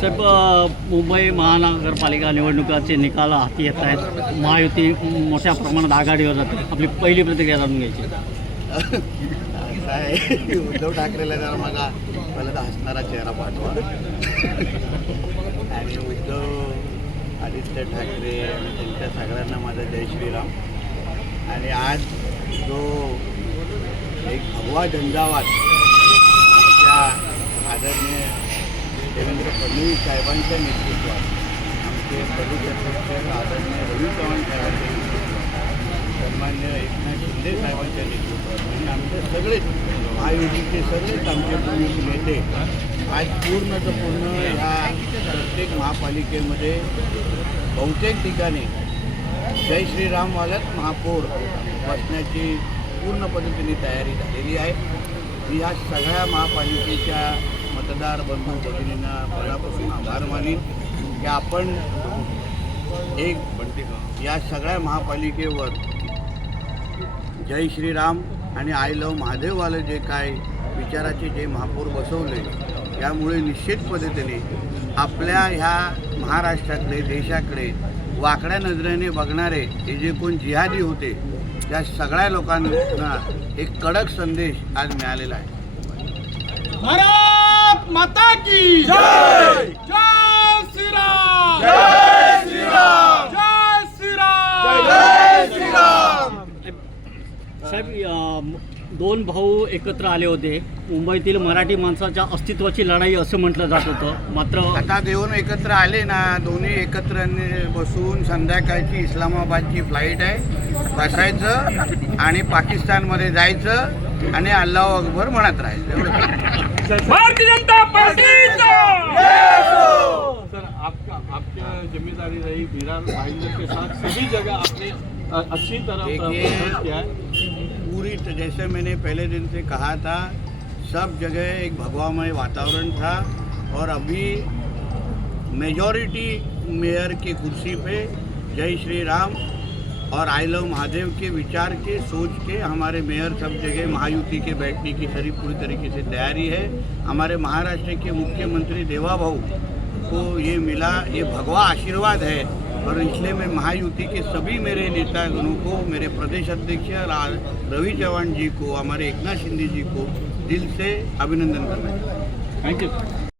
साहेब, मुंबई महानगरपालिका निवडणुकाचे निकाल हाती येत आहेत. महायुती मोठ्या प्रमाणात आघाडीवर जाते. आपली पहिली प्रतिक्रिया जाणून घ्यायची. काय उद्धव ठाकरेला जरा मला पहिला तर हसणारा चेहरा पाठवा आणि उद्धव आदित्य ठाकरे आणि त्यांच्या सगळ्यांना माझा जय श्रीराम. आणि आज जो एक भगवा झंझावात आमच्या आदरणीय देवेंद्र फडणवीस साहेबांच्या नेतृत्वात, आमचे प्रदेश अध्यक्ष आदरणीय रवी चव्हाण साहेबांच्या नेतृत्वात, सन्मान्य एकनाथ शिंदे साहेबांच्या नेतृत्वात आणि आमचे सगळेच महायुतीचे सगळेच आमचे प्रमुख नेते आज पूर्ण ह्या प्रत्येक महापालिकेमध्ये बहुतेक ठिकाणी जय श्रीरामवाल्याच महापौर बसण्याची पूर्ण पद्धतीने तयारी झालेली आहे. मी ह्या सगळ्या महापालिकेच्या मतदार बंधू भगिनींना मनापासून आभार मानीन की आपण या सगळ्या महापालिकेवर जय श्रीराम आणि आय लव महादेववाले जे काय विचाराचे जे महापौर बसवले, यामुळे निश्चित पद्धतीने आपल्या ह्या महाराष्ट्राकडे देशाकडे वाकड्या नजरेने बघणारे हे जे कोण जिहादी होते त्या सगळ्या लोकांना एक कडक संदेश आज मिळालेला आहे. भारत माता की जय. जय श्रीराम. जय श्रीराम. जय श्रीराम. जय श्रीराम. साहेब, दोन भाऊ एकत्र आले होते. मुंबईतील मराठी माणसाच्या अस्तित्वाची लढाई असं म्हटलं जात होतं. मात्र आता देऊन एकत्र आले ना, दोन्ही एकत्र बसून संध्याकाळची इस्लामाबादची फ्लाईट आहे, बसायचं आणि पाकिस्तानमध्ये जायचं आणि अल्लाह अकबर म्हणत राहायचं. भारतीय जनता पार्टी. सर, आपका जिम्मेदारी रही बिहार भाईंदर के साथ सभी जगह आपने अच्छी तरह प्रदर्शन किया है. पूरी जैसे मैंने पहले दिन से कहा था, सब जगह एक भगवामय वातावरण था और अभी मेजॉरिटी मेयर की कुर्सी पे जय श्री राम और आई लव महादेव के विचार के सोच के हमारे मेयर सब जगह महायुति के बैठने की सारी पूरी तरीके से तैयारी है. हमारे महाराष्ट्र के मुख्यमंत्री देवा भाऊ को ये मिला, ये भगवा आशीर्वाद है और इसलिए मैं महायुति के सभी मेरे नेतागणों को, मेरे प्रदेश अध्यक्ष रवि चव्हाण जी को, हमारे एकनाथ शिंदे जी को दिल से अभिनंदन करना चाहता हूँ. थँक्यू.